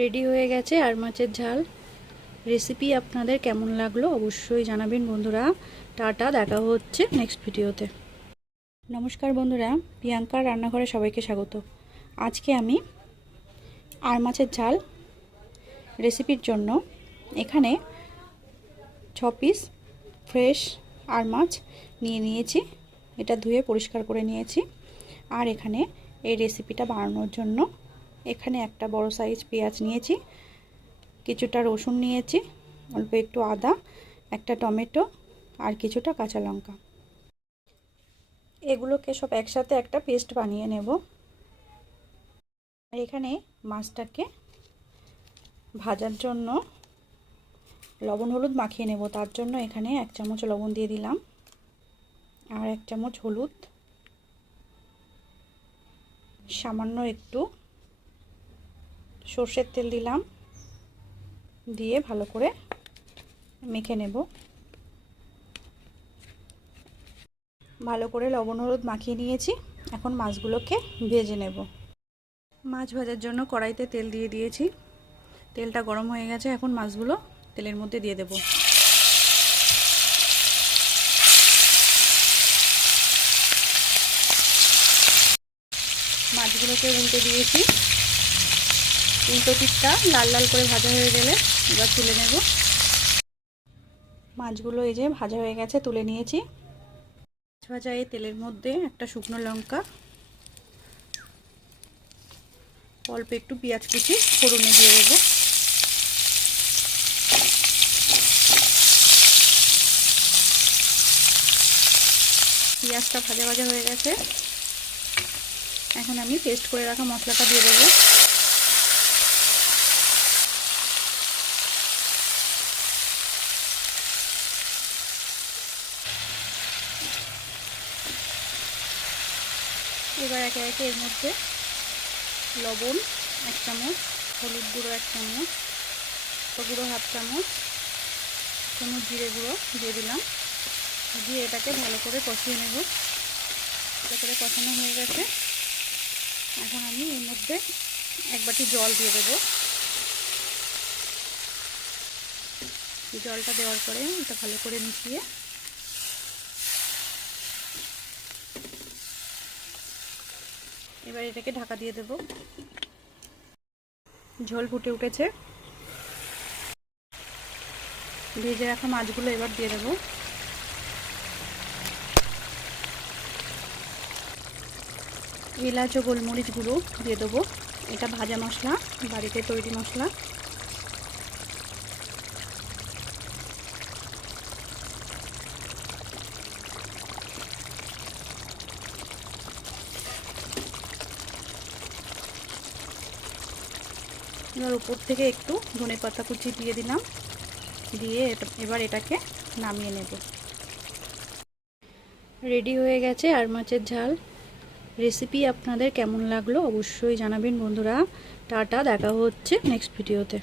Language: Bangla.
রেডি হয়ে গেছে আর মাছের ঝাল। রেসিপি আপনাদের কেমন লাগল অবশ্যই জানাবেন বন্ধুরা। টাটা, দেখা হচ্ছে নেক্সট ভিডিওতে। নমস্কার বন্ধুরা প্রিয়াঙ্কার রান্নাঘরে সবাইকে স্বাগত। আজকে আমি আর মাছের ঝাল রেসিপির জন্য এখানে ছ পিস ফ্রেশ আর মাছ নিয়ে নিয়েছি। এটা ধুয়ে পরিষ্কার করে নিয়েছি। আর এখানে এই রেসিপিটা বানানোর জন্য এখানে একটা বড় সাইজ পেঁয়াজ নিয়েছি, কিছুটা রসুন নিয়েছি, অল্প একটু আদা, একটা টমেটো আর কিছুটা কাঁচা লঙ্কা। এগুলোকে সব একসাথে একটা পেস্ট বানিয়ে নেব। আর এখানে মাছটাকে ভাজার জন্য লবণ হলুদ মাখিয়ে নেব, তার জন্য এখানে এক চামচ লবণ দিয়ে দিলাম আর এক চামচ হলুদ, সামান্য একটু সর্ষের তেল দিলাম। দিয়ে ভালো করে মেখে নেব। ভালো করে লবণ, হলুদ মাখিয়ে নিয়েছি। এখন মাছগুলোকে ভেজে নেব। মাছ ভাজার জন্য কড়াইতে তেল দিয়ে দিয়েছি। তেলটা গরম হয়ে গেছে, এখন মাছগুলো তেলের মধ্যে দিয়ে দেব। মাছগুলোকে উল্টে দিয়েছি। উল্টো পিঠটা লাল লাল করে ভাজা হয়ে গেলে এবার তুলে নেব। মাছগুলো এই যে ভাজা হয়ে গেছে, তুলে নিয়েছি। মাছ ভাজা এই তেলের মধ্যে একটা শুকনো লঙ্কা, অল্প একটু পেঁয়াজ কুচি, ফোড়নে দিয়ে দেবো। পেঁয়াজটা ভাজা ভাজা হয়ে গেছে। এখন আমি পেস্ট করে রাখা মশলাটা দিয়ে দেবো। এবার একে একে এর মধ্যে লবণ, এক চামচ, হলুদ গুঁড়ো, এক চামচ গুঁড়ো, হাফ চামচ কোনো জিরে গুঁড়ো দিয়ে দিলাম। দিয়ে এটাকে ভালো করে কষিয়ে নেব। ভালো করে কষানো হয়ে গেছে। এখন আমি এর মধ্যে এক বাটি জল দিয়ে দেবো। জলটা দেওয়ার পরে এটা ভালো করে মিশিয়ে এবার এটাকে ঢাকা দিয়ে দেব। ঝোল ফুটে উঠেছে। ভেজে রাখা মাছগুলো এবার দিয়ে দেব। এলাচ ও গোলমরিচ গুঁড়ো দিয়ে দেবো। এটা ভাজা মশলা, বাড়িতে তৈরি মশলা। এবার উপর থেকে একটু ধনে পাতা কুচি দিয়ে দিলাম। দিয়ে এবার এটাকে নামিয়ে নেব। রেডি হয়ে গেছে আর মাছের ঝাল। রেসিপি আপনাদের কেমন লাগল অবশ্যই জানাবেন বন্ধুরা। টাটা, দেখা হচ্ছে নেক্সট ভিডিওতে।